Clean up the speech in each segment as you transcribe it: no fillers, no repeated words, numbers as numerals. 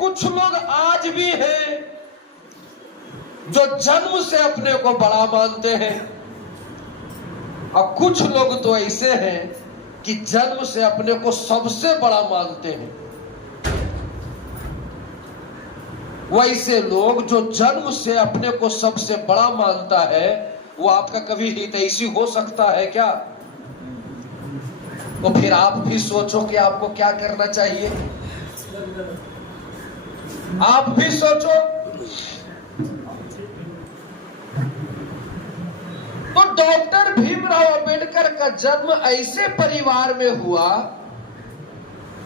कुछ लोग आज भी हैं जो जन्म से अपने को बड़ा मानते हैं, और कुछ लोग तो ऐसे हैं कि जन्म से अपने को सबसे बड़ा मानते हैं। वैसे लोग जो जन्म से अपने को सबसे बड़ा मानता है, वो आपका कभी हितैषी हो सकता है क्या? तो फिर आप भी सोचो कि आपको क्या करना चाहिए। आप भी सोचो। तो डॉक्टर भीमराव अंबेडकर का जन्म ऐसे परिवार में हुआ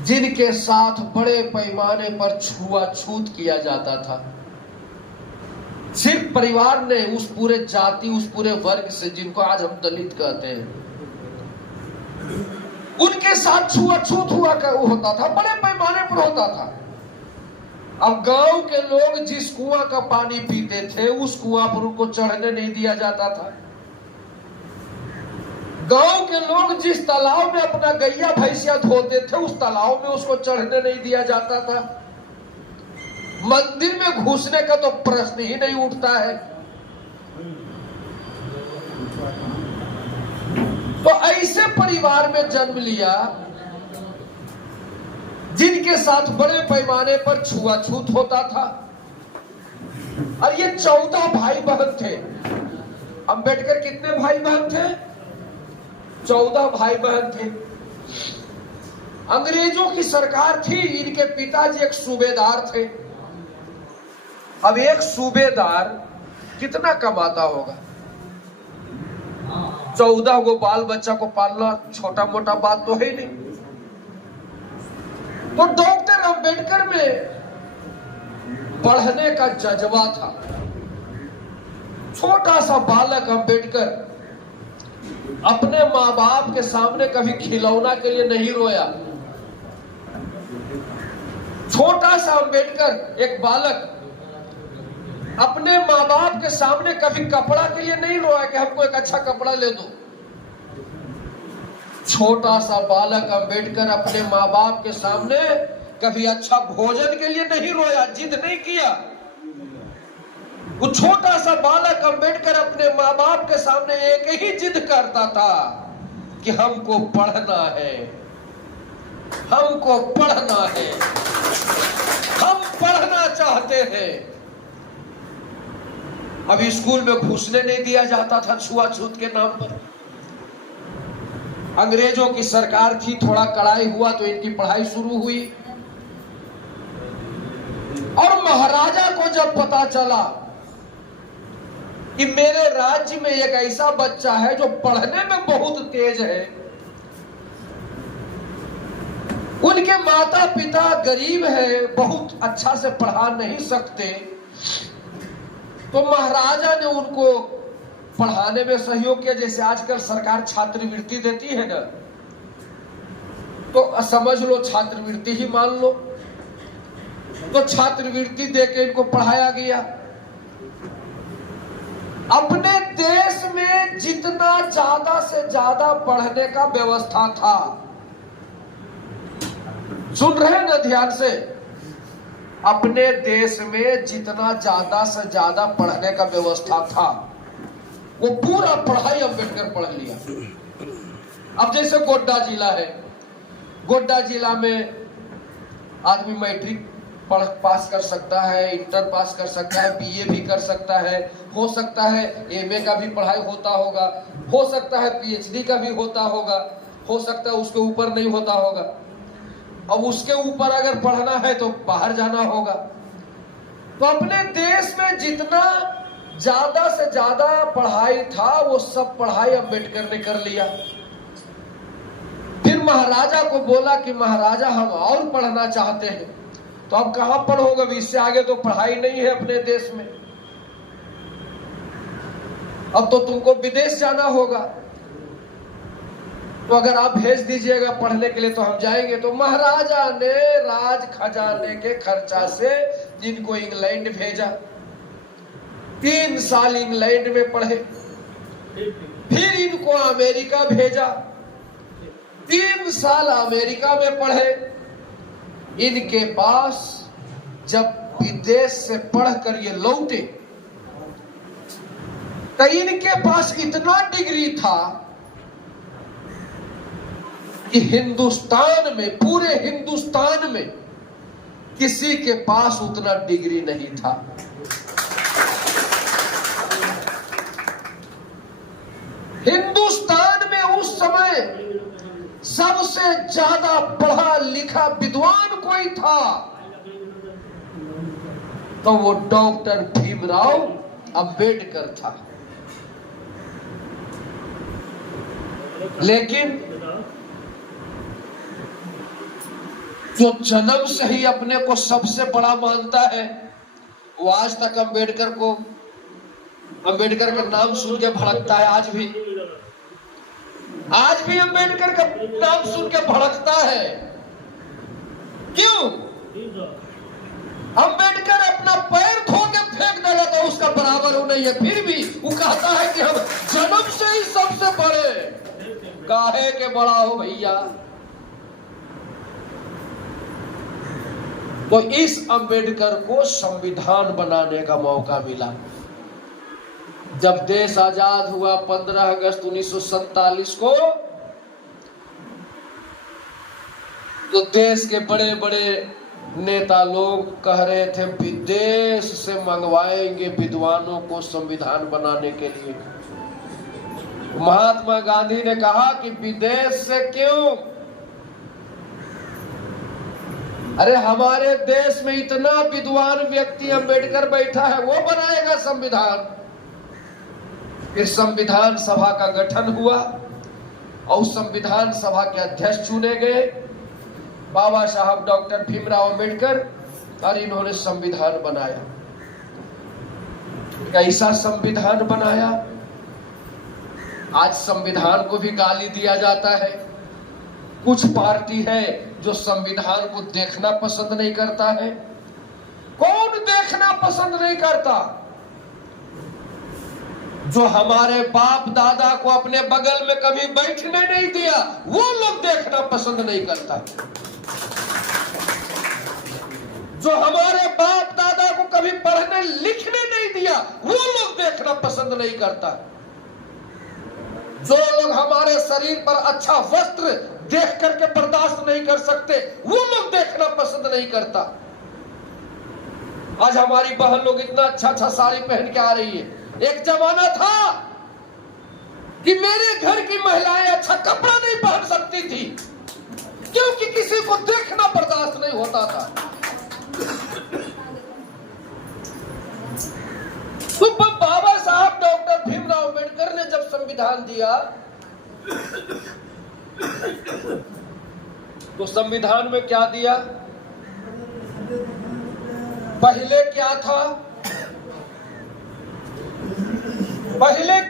जिनके साथ बड़े पैमाने पर छुआछूत किया जाता था। सिर्फ परिवार ने, उस पूरे जाति, उस पूरे वर्ग से, जिनको आज हम दलित कहते हैं, उनके साथ छुआछूत होता था, बड़े पैमाने पर होता था। अब गांव के लोग जिस कुआं का पानी पीते थे, उस कुआं पर उनको चढ़ने नहीं दिया जाता था। गांव के लोग जिस तालाब में अपना गैया भैंसिया धोते थे, उस तालाब में उसको चढ़ने नहीं दिया जाता था। मंदिर में घुसने का तो प्रश्न ही नहीं उठता है। तो ऐसे परिवार में जन्म लिया जिनके साथ बड़े पैमाने पर छुआछूत होता था। और ये 14 भाई बहन थे। अंबेडकर कितने भाई बहन थे? 14 भाई बहन थे। अंग्रेजों की सरकार थी, इनके पिताजी एक सूबेदार थे। अब एक सूबेदार कितना कमाता होगा? 14 गो बाल बच्चा को पालना छोटा मोटा बात तो है नहीं। तो डॉक्टर अंबेडकर में पढ़ने का जज्बा था। छोटा सा बालक अंबेडकर अपने माँ बाप के सामने कभी खिलौना के लिए नहीं रोया। छोटा सा अंबेडकर, एक बालक, अपने माँ बाप के सामने कभी कपड़ा के लिए नहीं रोया कि हमको एक अच्छा कपड़ा ले दो। छोटा सा बालक अंबेडकर अपने माँ बाप के सामने कभी अच्छा भोजन के लिए नहीं रोया, जिद नहीं किया। वो छोटा सा बालक अंबेडकर अपने माँ बाप के सामने एक ही जिद करता था कि हमको पढ़ना है, हमको पढ़ना है, हम पढ़ना चाहते हैं। अब स्कूल में घुसने नहीं दिया जाता था छुआछूत के नाम पर। अंग्रेजों की सरकार थी, थोड़ा कड़ाई हुआ तो इनकी पढ़ाई शुरू हुई। और महाराजा को जब पता चला कि मेरे राज्य में एक ऐसा बच्चा है जो पढ़ने में बहुत तेज है, उनके माता पिता गरीब है, बहुत अच्छा से पढ़ा नहीं सकते, तो महाराजा ने उनको पढ़ाने में सहयोग किया। जैसे आजकल सरकार छात्रवृत्ति देती है ना, तो समझ लो छात्रवृत्ति ही मान लो। तो छात्रवृत्ति देके इनको पढ़ाया गया। अपने देश में जितना ज्यादा से ज्यादा पढ़ने का व्यवस्था था, सुन रहे हैं ना ध्यान से, अपने देश में जितना ज्यादा से ज्यादा पढ़ने का व्यवस्था था, वो पूरा पढ़ाई अंबेडकर पढ़ लिया। अब जैसे गोड्डा जिला है, गोड्डा जिला में आदमी मैट्रिक पास कर सकता है, इंटर पास कर सकता है, बीए भी कर सकता है, हो सकता है एमए का भी पढ़ाई होता होगा, हो सकता है पीएचडी का भी होता होगा, हो सकता है उसके ऊपर नहीं होता होगा। अब उसके ऊपर अगर पढ़ना है तो बाहर जाना होगा। तो अपने देश में जितना ज्यादा से ज्यादा पढ़ाई था, वो सब पढ़ाई अंबेडकर ने कर लिया। फिर महाराजा को बोला कि महाराजा हम और पढ़ना चाहते हैं। तो अब कहां पढ़ोगे, इससे आगे तो पढ़ाई नहीं है अपने देश में, अब तो तुमको विदेश जाना होगा। तो अगर आप भेज दीजिएगा पढ़ने के लिए तो हम जाएंगे। तो महाराजा ने राज खजाने के खर्चा से जिनको इंग्लैंड भेजा, 3 साल इंग्लैंड में पढ़े। फिर इनको अमेरिका भेजा, 3 साल अमेरिका में पढ़े। इनके पास जब विदेश से पढ़कर ये लौटे तो इनके पास इतना डिग्री था कि हिंदुस्तान में, पूरे हिंदुस्तान में किसी के पास उतना डिग्री नहीं था। हिंदुस्तान में उस समय सबसे ज्यादा पढ़ा लिखा विद्वान कोई था तो वो डॉक्टर भीमराव अंबेडकर था। लेकिन जो जन्म से ही अपने को सबसे बड़ा मानता है वो आज तक अंबेडकर का नाम सुन के भड़कता है। आज भी अंबेडकर का नाम सुन के भड़कता है। क्यों? अंबेडकर अपना पैर धो के फेंक देगा तो उसका बराबर वो नहीं है, फिर भी वो कहता है कि हम जन्म से ही सबसे बड़े। काहे के बड़ा हो भैया? तो इस अंबेडकर को संविधान बनाने का मौका मिला। जब देश आजाद हुआ 15 अगस्त 1947 को, तो देश के बड़े बड़े नेता लोग कह रहे थे विदेश से मंगवाएंगे विद्वानों को संविधान बनाने के लिए। महात्मा गांधी ने कहा कि विदेश से क्यों? अरे हमारे देश में इतना विद्वान व्यक्ति अंबेडकर बैठा है, वो बनाएगा संविधान। फिर संविधान सभा का गठन हुआ और संविधान सभा के अध्यक्ष चुने गए बाबा साहब डॉक्टर भीमराव अंबेडकर, और इन्होंने संविधान बनाया। कैसा संविधान बनाया? आज संविधान को भी गाली दिया जाता है। कुछ पार्टी है जो संविधान को देखना पसंद नहीं करता है। कौन देखना पसंद नहीं करता? जो हमारे बाप दादा को अपने बगल में कभी बैठने नहीं दिया, वो लोग देखना पसंद नहीं करता। जो हमारे बाप दादा को कभी पढ़ने लिखने नहीं दिया, वो लोग देखना पसंद नहीं करता। जो लोग हमारे शरीर पर अच्छा वस्त्र देख करके बर्दाश्त नहीं कर सकते, वो लोग देखना पसंद नहीं करता। आज हमारी बहन लोग इतना अच्छा अच्छा साड़ी पहन के आ रही है। एक जमाना था कि मेरे घर की महिलाएं अच्छा कपड़ा नहीं पहन सकती थी, क्योंकि किसी को देखना बर्दाश्त नहीं होता था। तो बाबा साहब डॉक्टर भीमराव अंबेडकर ने जब संविधान दिया तो संविधान में क्या दिया? पहले क्या था? पहले